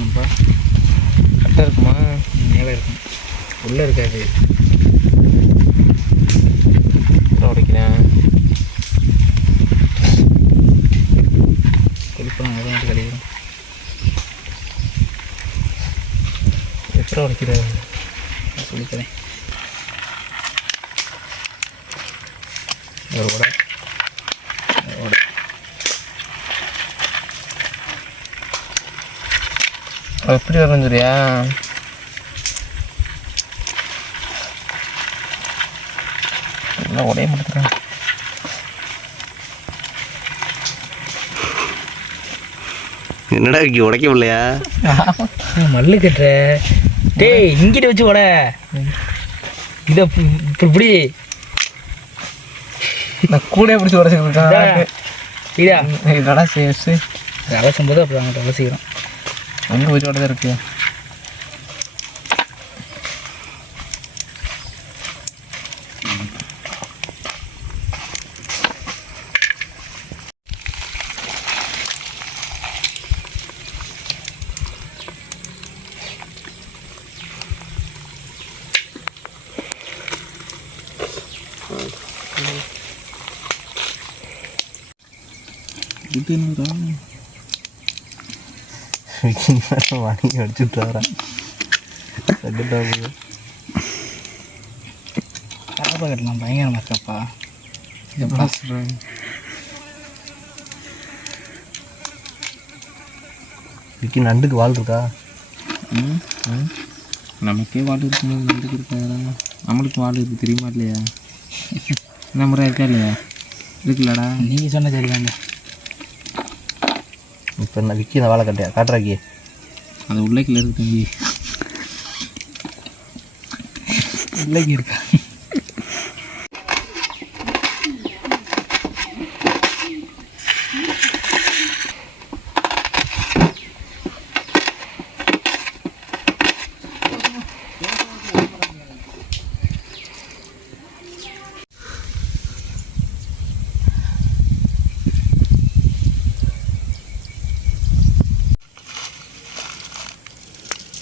இருக்கணும்ப்பா கரெக்டாக இருக்குமா? மேலே இருக்கும். உள்ளே இருக்காது. உடைக்கிறேன். கொழுப்பெல்லாம் அதை வந்து கழிக்கிறோம் எப்படி உடைக்கிறேன். சொல்லித்தரேன். ஒரு உடை ஓட அது எப்படி வரணும் சரியா எல்லாம் உடைய மாட்டேங்கிறேன் என்னடா இங்கே உடைக்க முடியலையா? மல்லு கட்டுற. டேய் இங்கிட்ட வச்சு ஓட இதை இப்படி நான் கூட பிடிச்சி உடச்சிருக்கேன் இதா இதோட சேஃப்ஸு அலசும் போது അങ്ങ് പോയിട്ട് അവിടെ ഇറക്കുക Ito na lang. வாங்கி அடிச்சுட்டு வரேன் கரப்பா கட்டலாம் பயங்கரமாக இருக்கப்பா. எப்படா விக்கி நண்டுக்கு வால் இருக்கா? ம் நமக்கே வால் இருக்கும்போது நண்டுக்கு இருக்காதா நம்மளுக்கு வால் இருக்கு தெரியுமா இல்லையா? இந்த முறை இருக்கா இல்லையா? இருக்குல்லடா. நீங்கள் சொன்ன சரிதாங்க. இப்போ என்ன விக்கி இந்த வாழை கட்டியா? காட்டுறாக்கி. அது உள்ளைக்குள்ள இருக்கு தம்பி. உள்ளைக்கு இருக்கா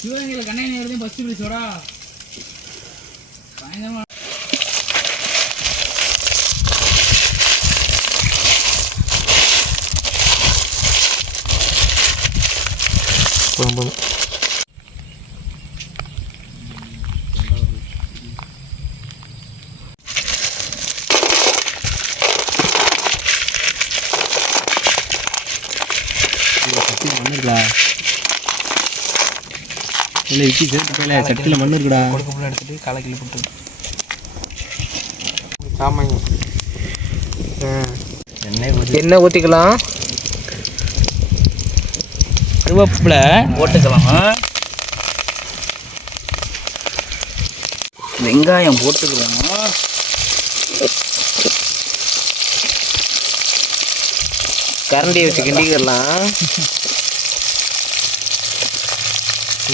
சிவகங்கையில் கண்ணாடி நேரத்தையும் ஃபஸ்ட்டு பிடிச்சோடா பயங்கரமாக போதும் போதும் சட்டியில் மண் இருக்குடா இல்லை விக்கி சேர்த்து சட்டியில் மண் இருக்குடா. கொடுக்க புள்ள எடுத்துட்டு காலை கிளி போட்டு ஆமாங்க எண்ணெய் ஊற்றி எண்ணெய் ஊற்றிக்கலாம் கருவேப்பிலை. போட்டுக்கலாம்? வெங்காயம் போட்டுக்கிறோம் கரண்டியை வச்சு கிண்டிக்கலாம்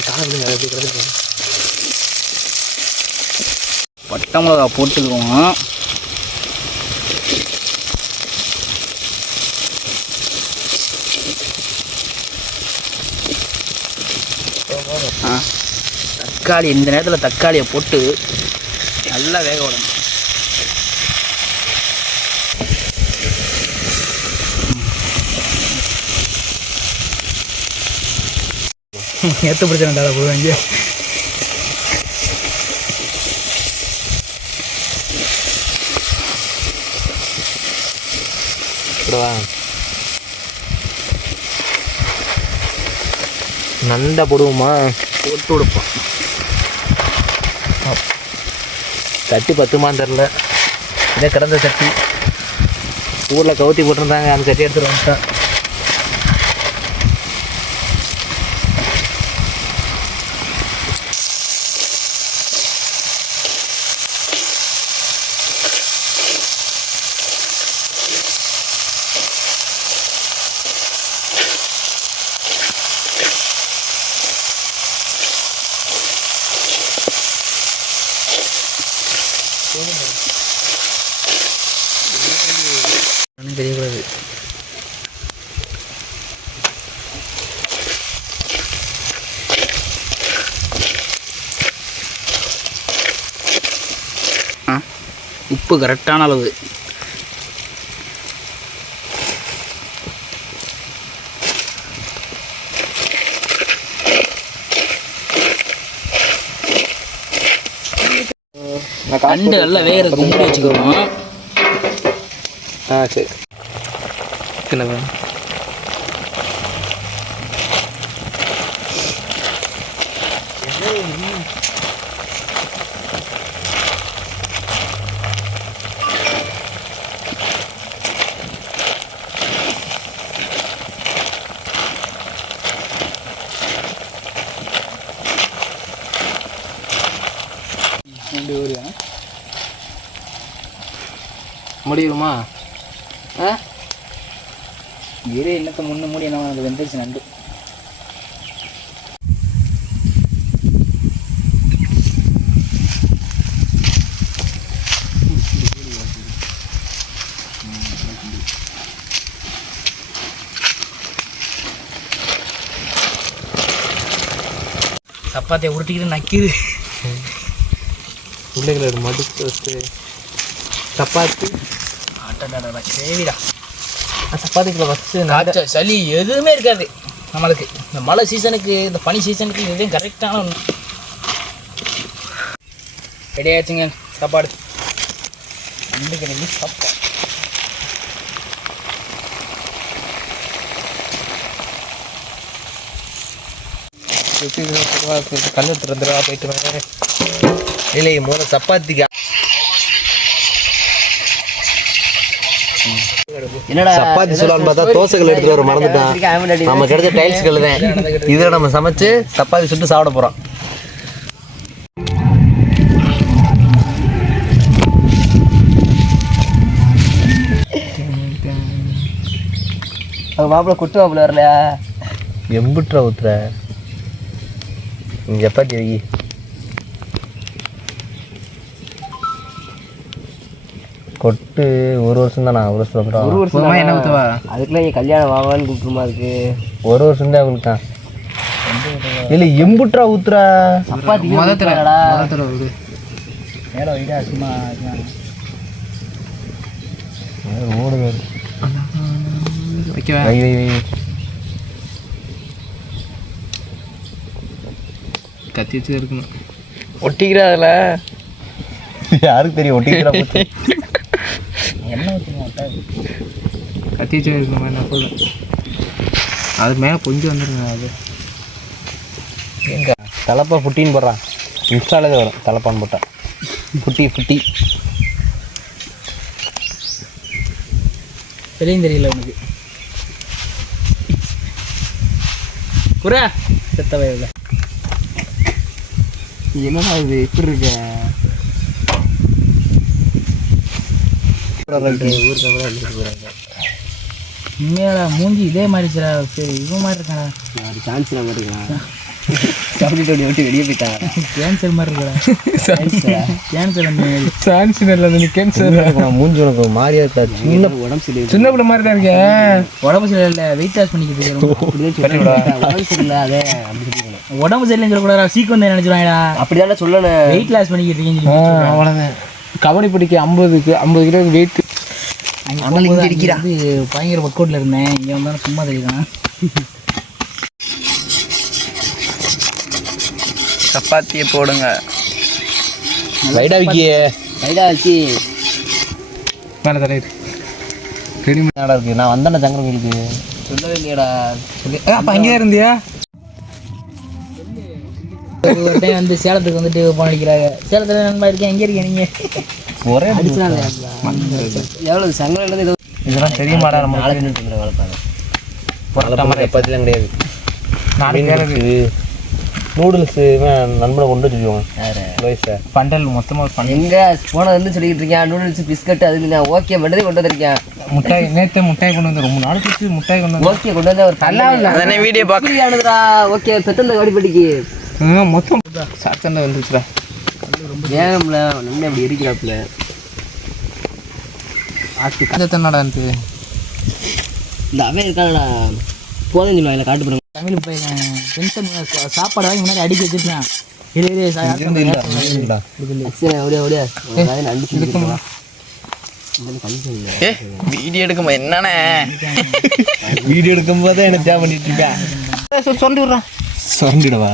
காலை எப்படி கிடக்கு பட்டை மிளகா போட்டுக்கிறோம் தக்காளி இந்த நேரத்தில் தக்காளியை போட்டு நல்லா வேக விடணும். எத்து பிடிச்சா போவாங்க நண்டை போடுவோமா போட்டு கொடுப்போம் சட்டி பத்துமான்னு தெரில இதே கிடந்த சட்டி ஊரில் கவுத்தி போட்டிருந்தாங்க அந்த சட்டி எடுத்துகிட்டு வந்துட்டேன் தெரியக்கூடாது உப்பு கரெக்டான அளவு. நண்டு நல்லா வேகிறதுக்கு மூடி வச்சுக்கிறோம் ஆ சரி. கிணறு முடியுமா? ஆ? இரு என்னத்தை முன்ன மூடி என்ன அது வெந்துருச்சு நண்டு. சப்பாத்தியை உருட்டிக்கிட்டு நக்கிது பிள்ளைகளோட மடுப்பு வச்சு சப்பாத்தி. சேவிடா சப்பாத்திக்குள்ள வச்சு காய்ச்சல் சளி எதுவுமே இருக்காது நம்மளுக்கு. இந்த மழை சீசனுக்கு இந்த பனி சீசனுக்கு இதுதான் கரெக்டான ஒன்று ரெடி ஆச்சுங்க சாப்பாடு. ரெண்டு கிழமை சாப்பாடு கல் எடுத்துட்டு வந்துடுவா போயிட்டு வேறு இல்லை மூணு சப்பாத்திக்கு என்னடா சப்பாத்தி சொல்லலாம்னு பார்த்தா தோசைகள் எடுத்துட்டு வர மறந்துட்டான். நம்ம கிடைச்ச டைல்ஸ் தான். இதில் நம்ம சமைச்சு சப்பாத்தி சுட்டு சாப்பிட போகிறோம் அவங்க மாப்பிள்ள குட்டு மாப்பிள்ள வரலையா? எம்புட்ரா ஊத்துற நீ சப்பாத்தி வை கொட்டு ஒரு வருஷம் தானா ஒரு வருஷம் ஒரு வருஷம் என்ன ஊற்றுவா அதுக்குள்ள கல்யாணம் வாங்கலான்னு கூப்பிட்டுமா இருக்கு ஒரு வருஷம் தான் அவங்களுக்கு தான். இல்லை எம்புட்ரா ஊத்துறா? சப்பாத்தி மொதத்தில் மொதத்தில் விடு. மேலே வைடா சும்மா வைக்கவா? வை வை கத்தி வச்சு இருக்கணும். ஒட்டிக்கிறா அதில். யாருக்கு தெரியும் ஒட்டிக்கிறா கத்தி வச்சு இருக்கணும் என்ன போதும் அது மேலே கொஞ்சம் வந்துருங்க அது. எங்க? தலப்பா புட்டின்னு போடுறான் இன்ஸ்டாலே வரும் தலப்பான்னு போட்டா. புட்டி புட்டி. வெளியும் தெரியல உனக்கு. குரா செத்த வயதில் என்னடா இது எப்படி இருக்க? உண்மையாடா மூஞ்சி இதே மாதிரி சில சரி இவன் மாதிரி இருக்காடா. சான்ஸ் மாதிரி இருக்கான் சாப்பிட்டு விட்டு வெளியே போயிட்டான் கேன்சர் மாதிரி இருக்கடா. கேன்சர் அந்த மாதிரி சான்ஸ் இல்லை நீ கேன்சர் மூஞ்சி உனக்கு மாறியா இருக்கா? சின்ன உடம்பு சரி சின்ன பிள்ளை மாதிரி தான் இருக்கேன் உடம்பு சரியில்லை வெயிட் லாஸ் பண்ணிக்கிட்டு உடம்பு சரியில்லை அதே உடம்பு சரியில்லைன்னு சொல்லக்கூடாதா சீக்கிரம் வந்து நினைச்சிருவாங்கடா. அப்படிதானே சொல்லணும். வெயிட் லாஸ் பண்ணிக்கிட்டு இருக்கீங்க அவ்வளோதான் கபடி பிடிக்க ஐம்பதுக்கு ஐம்பது கிலோ வெயிட் அங்கே போகும்போது அங்க வந்து பயங்கர ஒர்க் அவுட்ல இருந்தேன். இங்கே வந்தாலும் சும்மா தெரியுதான் சப்பாத்தியை போடுங்க. வைடா விக்கியே. ரைடா வச்சு மேலே தலையிரு ரெடி என்னடா இருக்கு? நான் வந்தேன்டா சங்கர கோயிலுக்கு. சொல்லவே இல்லையடா. சொல்லி அப்போ அங்கேயே இருந்தியா? ஒரு டைம் வந்து சேலத்துக்கு வந்துட்டு போன அடிக்கிறாங்க. சேலத்தில் நண்பா இருக்கேன் எங்கே இருக்கீங்க நீங்கள் ஒரே எவ்வளோ சங்கடம் இதெல்லாம் தெரியுமாடா நம்ம சப்பாத்திலாம் கிடையாது. நாலு பேர் இருக்கு நூடுல்ஸ் நண்பனை கொண்டு வயசா பண்டல் மொத்தமாக எங்க? போனது வந்து சொல்லிட்டு இருக்கேன். நூடுல்ஸ் பிஸ்கட் அது நான் ஓகே மட்டும் கொண்டு வந்திருக்கேன். முட்டாய் நேற்று முட்டாய் கொண்டு வந்து ரொம்ப நாள் கழிச்சு முட்டாய் கொண்டு வந்து ஓகே கொண்டு வந்தா ஒரு அதானே வீடியோ பார்க்க ஆனதுடா ஓகே பெத்தந்த கடிப்பட்டிக்கு மொத்தம் சாத்தண்டை வந்துருச்சுடா. வேணும்ல நம்ம இப்படி இருக்கிறாப்புல. ஆட்டு இருந்து இந்த அவன் இருக்கானடா போதும் சொல்லுவாங்க காட்டு போகிறோம் தமிழ் பையன் டென்ஷன் சாப்பாடு வாங்கி முன்னாடி அடிக்க வச்சிருக்கேன் இரு இல்லடா சரி ஓடியா ஓடியா நண்டு ஏ வீடியோ என்னண்ணே? வீடியோ எடுக்கும் போதே எனக்கு தேவை பண்ணிட்டு இருக்கேன் விட்றான் சுரண்டிடவா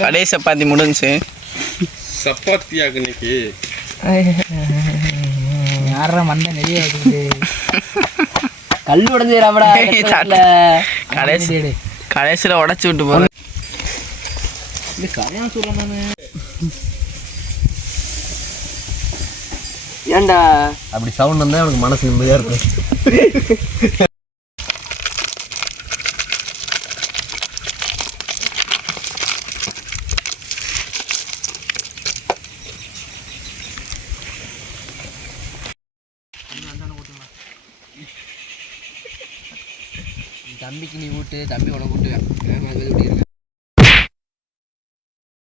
கடை சப்பாத்தி முடிஞ்சு சப்பாத்தியாக இன்னைக்கு. யாரா மண்டை நிறைய இருக்குது கல் உடஞ்சு ராவடா கடைசி கடைசியில் உடச்சி விட்டு போகிறேன் ஏன்டா? அப்படி சவுண்ட் வந்தா எனக்கு மனசு நிம்மதியா இருக்கும். தம்பிக்கு நீ ஊட்டு தம்பி உனக்கு ஊட்டுவேன் அது ஊட்டியிருக்கேன்